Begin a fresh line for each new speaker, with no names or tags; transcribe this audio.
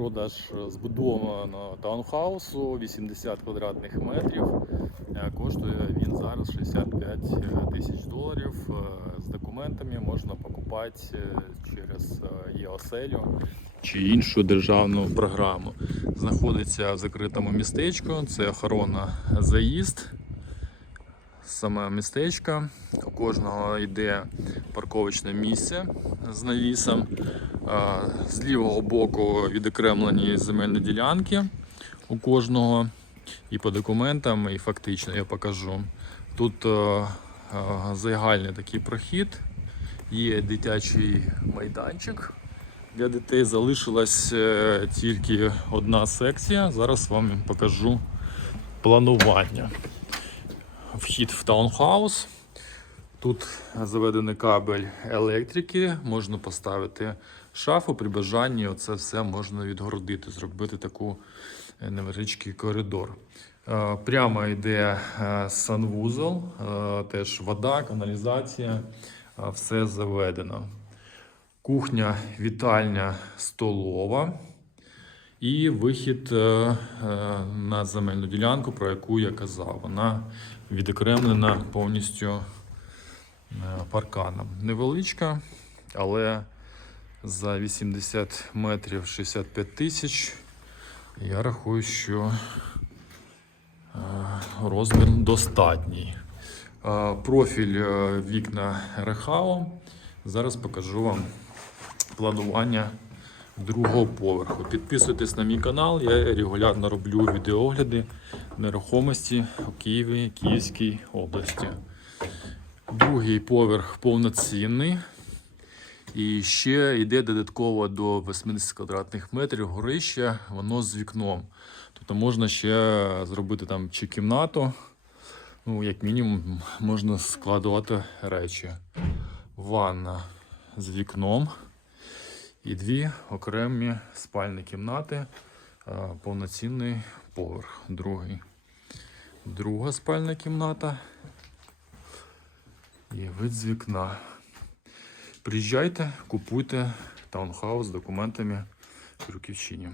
продаж збудованого таунхаусу 80 квадратних метрів. Е, Коштує він зараз 65 тисяч доларів. Е, З документами можна покупати е, через е, ЄОСЕЛю чи іншу державну програму. Знаходиться в закритому містечку. Це охорона заїзд. Саме містечко. У кожного йде парковочне місце з навісом. З лівого боку відокремлені земельні ділянки у кожного. І по документам, і фактично я покажу. Тут е, е, загальний такий прохід, є дитячий майданчик для дітей. Залишилась е, тільки одна секція. Зараз вам покажу планування. Вхід в таунхаус. Тут заведений кабель електрики, можна поставити шафу при бажанні. Оце все можна відгородити, зробити таку е, невеличкий коридор. Е, Прямо йде е, санвузол, теж вода, каналізація, все заведено. Кухня, вітальня, столова. І вихід е, е, на земельну ділянку, про яку я казав. Вона відокремлена повністю е, парканом. Невеличка, але за 80 метрів 65 тисяч. Я рахую, що розмір достатній. Профіль вікна Рехао. Зараз покажу вам планування другого поверху. Підписуйтесь на мій канал, я регулярно роблю відеогляди нерухомості у Києві, Київській області. Другий поверх повноцінний. І ще йде додатково до 80 квадратних метрів горище, воно з вікном. Тобто можна ще зробити там чи кімнату, ну, як мінімум, можна складувати речі. Ванна з вікном. І дві окремі спальні кімнати, е, повноцінний поверх, другий. Друга спальна кімната. І вид з вікна. Приїжджайте, купуйте таунхаус з документами в Крюківщині.